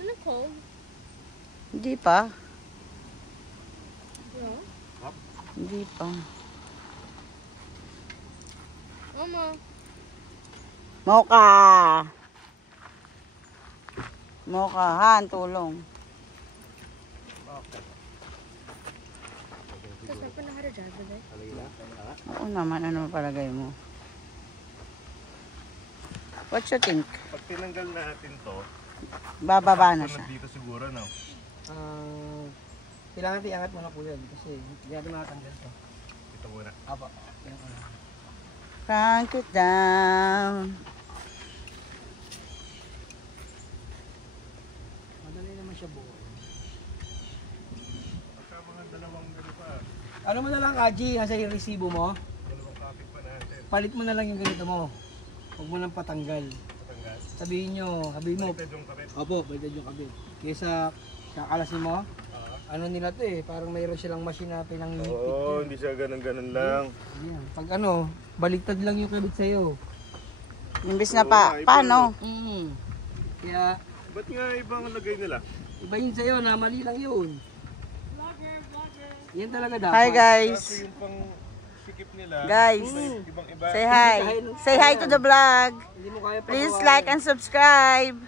Isn't it cold? Hindi pa. Yeah. Hindi pa. Mama. Mocha! Mocha, Han, tulong. Tapos na pa na how to drive with it. Oo naman, ano palagay mo? What you think? Pag tinanggal natin to, Bababa na siya. dito siguro, no? Kailangan iangat mo na po yan kasi hindi natin makatanggal to. Ito muna. Apo. Crank it down. Madali naman siya buo. Pagka mga dalawang ganito Ano mo na lang, Kaji, nasa yung resibo mo, dalawang copy pa natin. palit mo na lang yung ganito mo. Huwag mo nang patanggal. Patanggal. Sabihin mo. Baliktad yung kabit. Opo, baliktad yung kabit. Kesa kakalasin mo, ano nila to eh, parang mayroon silang machine na pinanghihigpit. Oo, hindi siya ganun-ganun lang. Ayan. Pag ano, baliktad lang yung kabit sa'yo. Imbis na pa, paano? Kaya, Ba't nga ibang lagay nila? iba yun sa'yo na mali lang yun. Yan talaga dapat. Hi guys. Kasi yung pang sikip nila, Guys, ibang-iba. say hi. Say hi to the vlog. Hindi mo kaya Please pagawain. like and subscribe.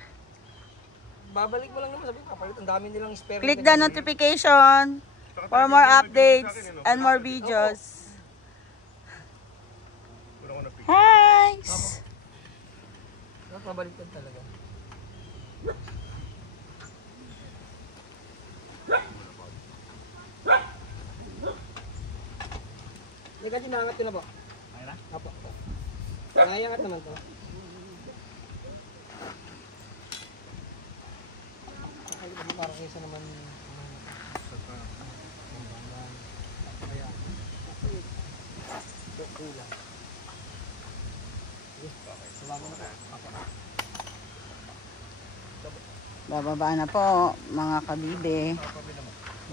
Babalik mo lang naman, sabi ko, kapalit, ang dami nilang spare. Click the notification for more updates and more videos. Hi! Nakabaliktad talaga. Hindi kasi naangat ko na po. Ay na? Apo. Naangat naman to. Parang kaysa naman kaya kulang. Bababa na po, mga kabibe.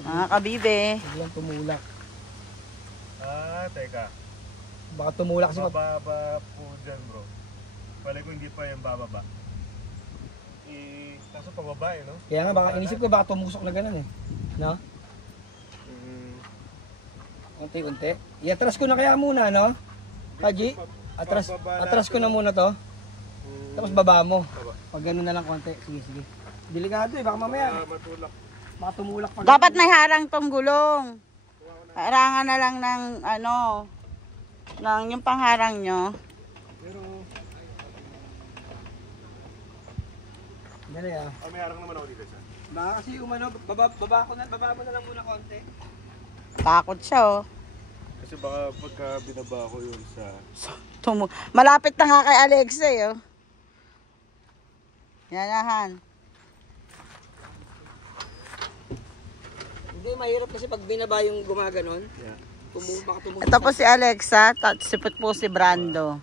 Mga kabibe. Biglang tumulak. Teka. Baka tumulak kasi Bababa po dyan, bro. Pala ko hindi pa yung bababa. Kaso pababa no? kaya nga baka inisip ko baka tumusok na ganun eh. No? Unti-unti. Iatras ko na kaya muna, no? Kaji, atras ko na muna to. Tapos baba mo. Pag ganun na lang konti. Sige, sige. Delikado eh, baka mamaya. Matulak. Baka tumulak pa. Dapat may harang tong gulong. Harangan na lang ng ano, ng yung pangharang nyo. Pero, Dali ah. may harang naman ako dito siya. Baka kasi umano, baba mo na lang muna konti. Takot siya oh. Kasi baka pagka binaba ko yun sa... Malapit na nga kay Alexa eh oh. Yan na Han. Hindi, mahirap kasi pag binaba yung gumaganon. Yeah. Baka tumulak. Ito po si Alexa, sipot po si Brando.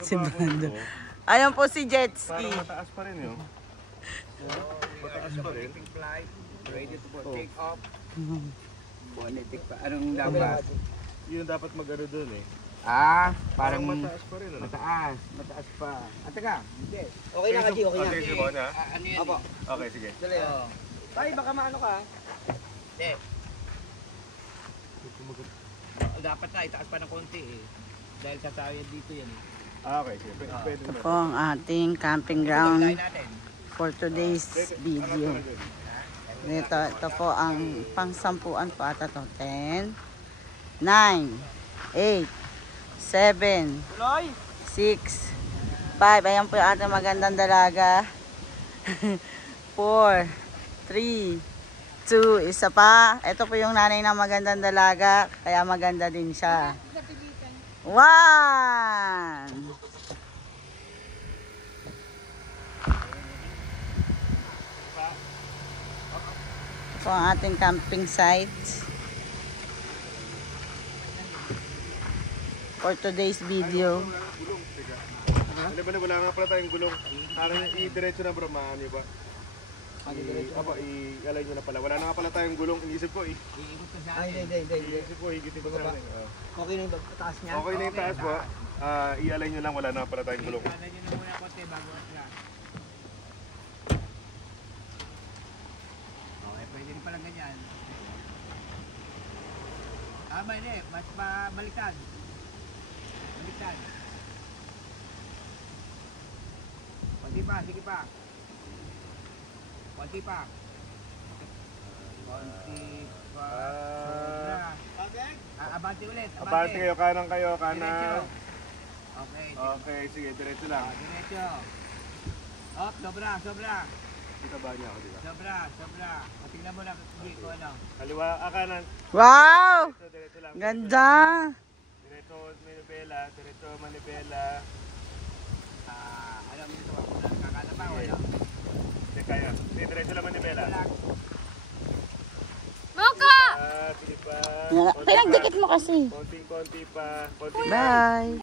Si Brando. Ayun po si Jet Ski. Parang mataas pa rin yun. Mataas pa rin. Ready to take off. Phonetic pa. Anong dapat? Yun dapat mag-ano dun eh. Parang mataas pa rin. mataas. Mataas pa. Teka. Hindi. Okay na Kaji, okay na. Okay, sige na. Ano yan? Apo. Okay, sige. Dali ah. Tay, baka maano ka. Hindi. Dapat na itaas pa ng konti eh. Dahil sasawin dito yan eh. Okay, sige. Pwede Ito na. po ang ating camping Ilay ground natin. for today's video. Ito po ang pangsampuan po ata to. 10, 9, 8, 7, 6, 5. Ayan po yung ating magandang dalaga. 4, 3, 2, isa pa. Ito po yung nanay ng magandang dalaga. Kaya maganda din siya. 1. Ito ang ating camping site for today's video. Wala nga pala tayong gulong. Parang i-diretso na bro, maano ba? I-alay nyo na pala. Wala na nga pala tayong gulong. Iisip ko Ay, hindi. Iisip ko, higitin ko sa akin. Okay na yung taas niya? Okay na yung taas po. I-alay nyo lang. Wala na nga pala tayong gulong. Kanan nyo na muna konti bago at na. Hindi. Mas baliktad. Baliktad. Konti pa, sige pa. Konti pa. Konti pa. Sobra. Abante ulit. Abante kayo, kanan kayo, Diretso. kanan. Okay. Okay, sige, diretso lang. Diretso. Op, sobra. Dito ba niya ako, dito? Sobra. Tingnan mo lang hindi ko ano. Kaliwa, kanan. Wow! Diretso lang. Ganda! Diretso manibela, diretso manibela. Alam mo ito, kakala pa wala. Hindi kaya. Hindi, diretso lang manibela. Moka! Sige pa. Pinagdikit mo kasi. Konting-konti pa. Konti pa. Bye!